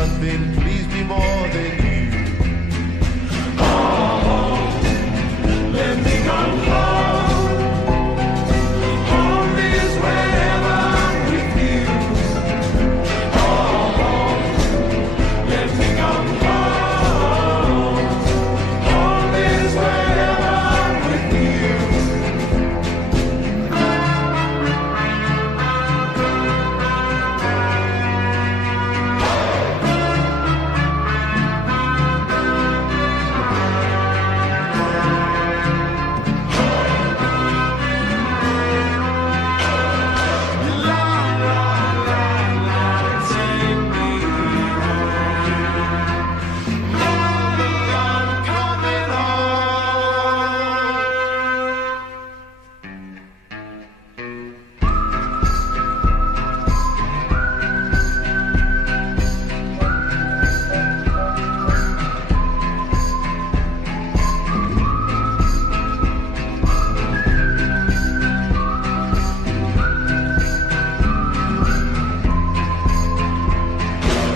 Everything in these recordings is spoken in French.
nothing, please be more than you. Oh, let me come home. Home is wherever I'm with you. Oh, let me come home. Home is wherever I'm with you.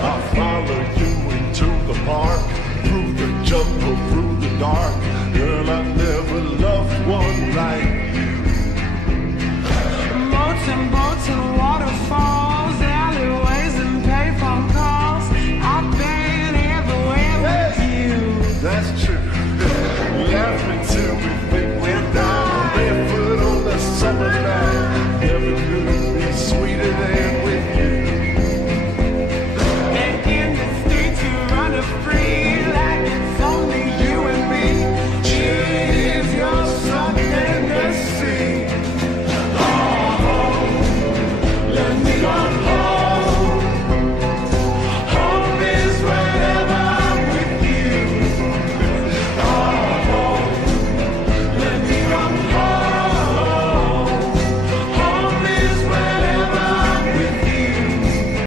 I'll follow you into the park, through the jungle, through the dark. Girl, I never loved one like you. Boats and boats and waterfalls, alleyways and payphone calls. I've been everywhere with you. That's true. Laughing till we think we're down, barefoot on the summer night. Never could be sweeter than with you. And in the streets you run free like it's only you and me. Cheers, your sun in the sea. Oh, let me come home. Home is wherever I'm with you. Oh, let me come home. Home is wherever I'm with you.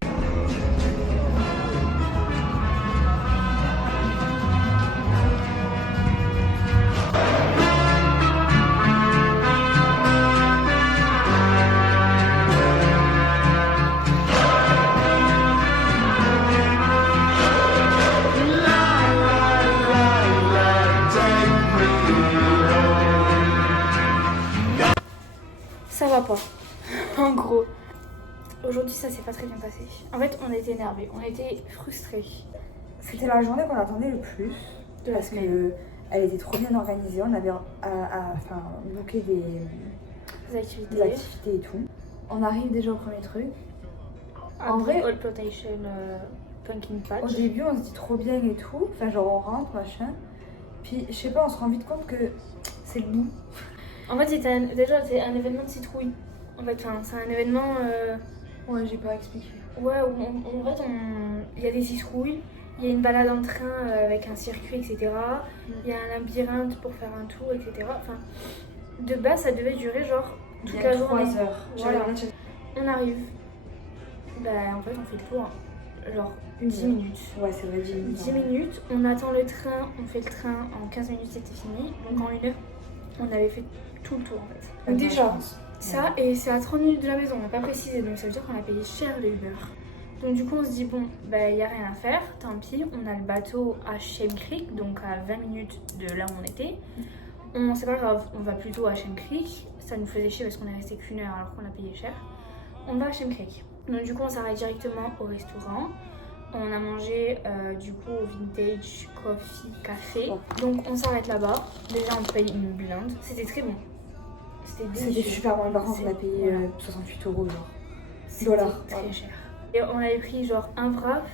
Ça va pas. En gros. Aujourd'hui, ça s'est pas très bien passé. En fait, on était énervés, on était frustrés. C'était la journée qu'on attendait le plus De la parce semaine. qu'elle était trop bien organisée. On avait booké des Des activités. activités et tout. On arrive déjà au premier truc. En En vrai, vrai- All Plantation Pumpkin Au Patch. début, on se dit trop bien et tout. Enfin, genre, on rentre, machin. Puis, je sais pas, on se rend vite compte que c'est le bout. En fait, déjà, c'est un événement de citrouille. En fait, c'est un événement. Ouais, j'ai pas expliqué. Ouais, où en fait, il y a des citrouilles, il y a une balade en train avec un circuit, etc. Il y a un labyrinthe pour faire un tour, etc. Enfin, de base, ça devait durer genre toute Il y la a journée. 3 heures. Voilà. On arrive. Bah, en fait, on fait le tour, genre 10 minutes. Ouais, c'est vrai, 10 minutes. 10 minutes, on attend le train, on fait le train, en 15 minutes c'était fini. Donc en 1 heure, on avait fait tout le tour en fait. Donc déjà, ça, et c'est à 30 minutes de la maison, on n'a pas précisé, donc ça veut dire qu'on a payé cher les Uber. Donc du coup on se dit bon, bah y a rien à faire, tant pis, on a le bateau à Shem Creek, donc à 20 minutes de là où on était. C'est pas grave, on va plutôt à Shem Creek, ça nous faisait chier parce qu'on est resté qu'1 heure alors qu'on a payé cher. On va à Shem Creek. Donc du coup on s'arrête directement au restaurant. On a mangé du coup au Vintage Coffee Café. Donc on s'arrête là-bas. Déjà on paye une blinde. C'était très bon. C'était C'était délicieux. super bon. Par contre, on a payé Voilà. 68 € genre. C'était dollars, très pardon. cher. Et on avait pris genre un wrap,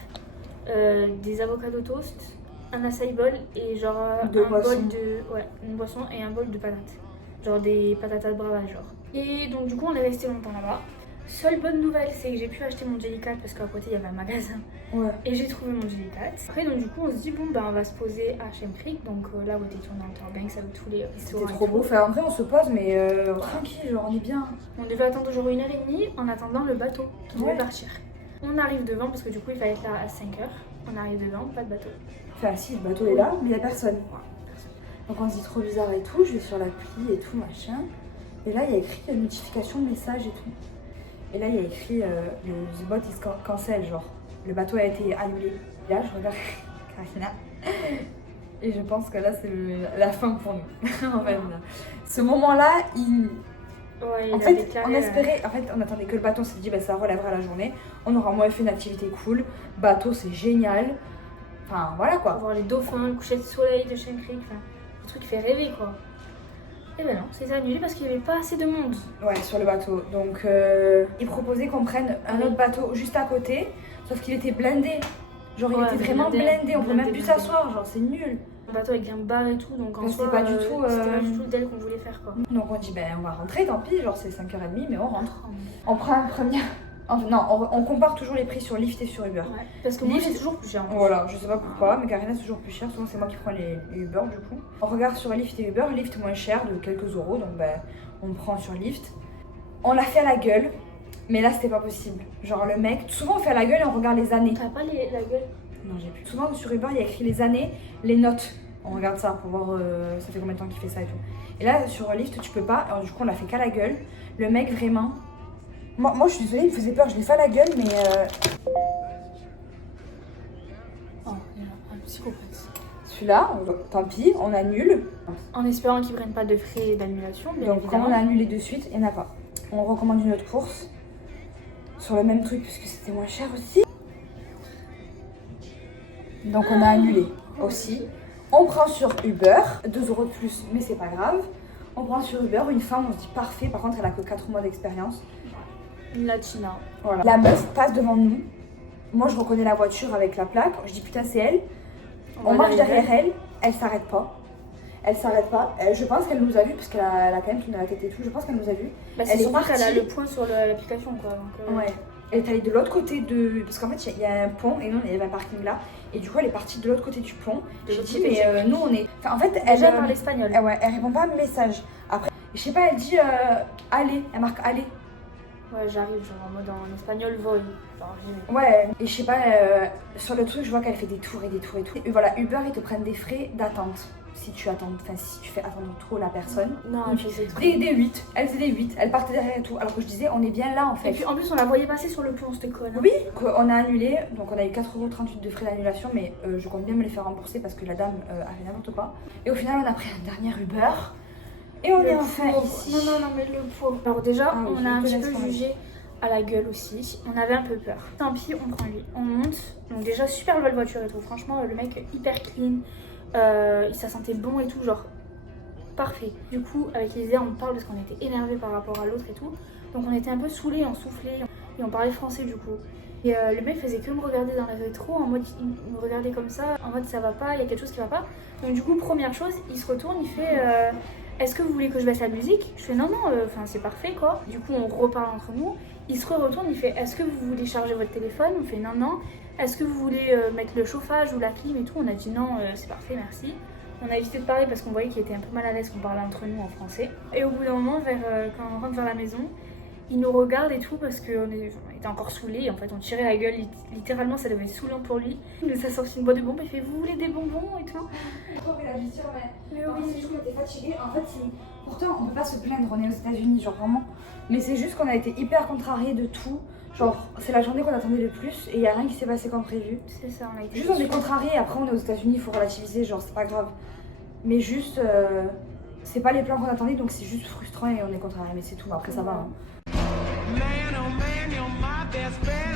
des avocado toast, un acai bowl et genre Deux un boissons. bol de... Ouais, une boisson et un bol de patates. Genre des patatas bravas genre. Et donc du coup on est resté longtemps là-bas. Seule bonne nouvelle, c'est que j'ai pu acheter mon Jellycat parce qu'à côté il y avait un magasin. Ouais. Et j'ai trouvé mon Jellycat. Après, donc du coup, on se dit, bon, bah, on va se poser à Shem Creek, donc là où était tourné en Outer Banks avec tous les restaurants. C'était et trop tout. beau. Enfin, en vrai, on se pose, mais tranquille, genre, on est bien. On devait attendre genre 1h30 en attendant le bateau qui devait Ouais. partir. On arrive devant parce que du coup, il fallait être là à 5h. On arrive devant, pas de bateau. Enfin, si, le bateau est là, mais il n'y a personne. Donc, on se dit trop bizarre et tout. Je vais sur l'appli et tout, machin. Et là, il y a écrit notification de message et tout. Et là, il y a écrit the bot is cancel, genre. Le bateau a été annulé. Là, je regarde Karina. Et je pense que là, c'est la fin pour nous. En fait, ce moment-là, Ouais, il en a fait, déclaré, on espérait, en fait, on attendait que le bateau. On s'est dit, bah, ça relèvera la journée. On aura moins fait une activité cool. Bateau, c'est génial. Enfin, voilà quoi. voir les dauphins, le coucher de soleil de Shem Creek, enfin, un truc qui fait rêver quoi. Et ben non, c'était annulé parce qu'il n'y avait pas assez de monde. Ouais, sur le bateau. Donc, ils proposaient qu'on prenne un autre bateau juste à côté. Sauf qu'il était blindé. Genre, il Ouais, était vraiment blindé. On peut même plus blindé. s'asseoir. Genre, c'est nul. Un bateau avec un bar et tout, donc en Mais soi, c'était pas du tout, c'était pas du tout le tel qu'on voulait faire quoi. Donc, on dit, ben, on va rentrer, tant pis. Genre, c'est 5h30, mais on rentre. On prend un premier. Enfin, non, on compare toujours les prix sur Lyft et sur Uber. Ouais, parce que moi Lyft, c'est toujours plus cher. en plus. Voilà, je sais pas pourquoi, mais Karina c'est toujours plus cher. Souvent c'est moi qui prends les Uber du coup. On regarde sur Lyft et Uber, Lyft moins cher de quelques euros, donc ben on prend sur Lyft. On l'a fait à la gueule, mais là c'était pas possible. Genre le mec, souvent on fait à la gueule et on regarde les années. T'as pas la gueule? Non, j'ai plus. Souvent sur Uber il y a écrit les années, les notes. On regarde ça pour voir ça fait combien de temps qu'il fait ça et tout. Et là sur Lyft tu peux pas, alors du coup on l'a fait qu'à la gueule. Le mec vraiment. Moi je suis désolée, il me faisait peur, je l'ai fait à la gueule, mais Oh, il y a un psychopathe. celui-là, tant pis, on annule. En espérant qu'ils prennent pas de frais d'annulation, bien Donc comme évidemment. on a annulé de suite, il n'y en a pas. On recommande une autre course sur le même truc puisque c'était moins cher aussi. Donc on a annulé aussi. On prend sur Uber, 2 euros de plus, mais c'est pas grave. On prend sur Uber une femme, on se dit parfait, par contre elle a que 4 mois d'expérience. Une latina. Voilà. La meuf passe devant nous. Moi je reconnais la voiture avec la plaque, je dis putain c'est elle. On va marche derrière derrière elle, elle s'arrête pas. Elle s'arrête pas. Je pense qu'elle nous a vu parce qu'elle a quand même tourné la tête et tout. Je pense qu'elle nous a vu. Bah, Elle c'est est surtout qu'elle a partie. le point sur l'application quoi. Donc, Ouais. Elle est allée de l'autre côté de. Parce qu'en fait, il y a un pont et nous, il y avait un parking là. Et du coup, elle est partie de l'autre côté du pont. De J'ai l'autre dit, côté, mais c'est- nous, on est. Enfin, en fait, Déjà elle. par l'espagnol. Ouais, elle répond pas à un message. Après, je sais pas, elle dit allez. Elle marque allez. Ouais, j'arrive, genre en mode en espagnol, voy. Genre, j'y vais. Ouais, et je sais pas, sur le truc, je vois qu'elle fait des tours et des tours et tout. Et voilà, Uber, ils te prennent des frais d'attente. Si tu attends, enfin, si tu fais attendre trop la personne. Non, elle faisait trop. Des 8, elle faisait des 8, elle partait derrière et tout. Alors que je disais, on est bien là en fait. Et puis en plus, on la voyait passer sur le pont, c'était conne. Oui, on a annulé, donc on a eu 4,38 € de frais d'annulation, mais je compte bien me les faire rembourser parce que la dame a fait n'importe quoi. Et au final, on a pris un dernier Uber et on est enfin ici. Non, non, mais le pauvre. Alors, déjà, Ah oui, on a un je te petit laisse peu parler. jugé à la gueule aussi. On avait un peu peur. Tant pis, on prend lui. On monte. Donc, déjà, super belle voiture et tout. Franchement, le mec hyper clean. Ça sentait bon et tout, genre parfait. Du coup, avec Elisa, on parle parce qu'on était énervés par rapport à l'autre et tout. Donc, on était un peu saoulés, on soufflait et on parlait français du coup. Et le mec faisait que me regarder dans la rétro, en mode il me regardait comme ça, en mode ça va pas, il y a quelque chose qui va pas. Donc du coup, première chose, il se retourne, il fait est-ce que vous voulez que je baisse la musique? Je fais non, non, enfin c'est parfait quoi. Du coup, on reparle entre nous. Il se retourne, il fait est-ce que vous voulez charger votre téléphone? On fait non, non. Est-ce que vous voulez mettre le chauffage ou la clim et tout? On a dit non, c'est parfait, merci. On a évité de parler parce qu'on voyait qu'il était un peu mal à l'aise qu'on parlait entre nous en français. Et au bout d'un moment, quand on rentre vers la maison, il nous regarde et tout parce qu'on était encore saoulés. En fait, on tirait la gueule, littéralement, ça devait être saoulant pour lui. Il nous a sorti une boîte de bonbons, il fait vous voulez des bonbons et tout. Mais oui, c'est juste qu'on était fatigués. En fait, pourtant, on peut pas se plaindre, on est aux États-Unis, genre vraiment. Mais c'est juste qu'on a été hyper contrariés de tout. Genre, c'est la journée qu'on attendait le plus et il y a rien qui s'est passé comme prévu. C'est ça, on a été Juste on est contrariés, après on est aux États-Unis, il faut relativiser, genre c'est pas grave. Mais juste, c'est pas les plans qu'on attendait donc c'est juste frustrant et on est contrariés, mais c'est tout, après ça va. Hein. Man, oh man, you're my best friend.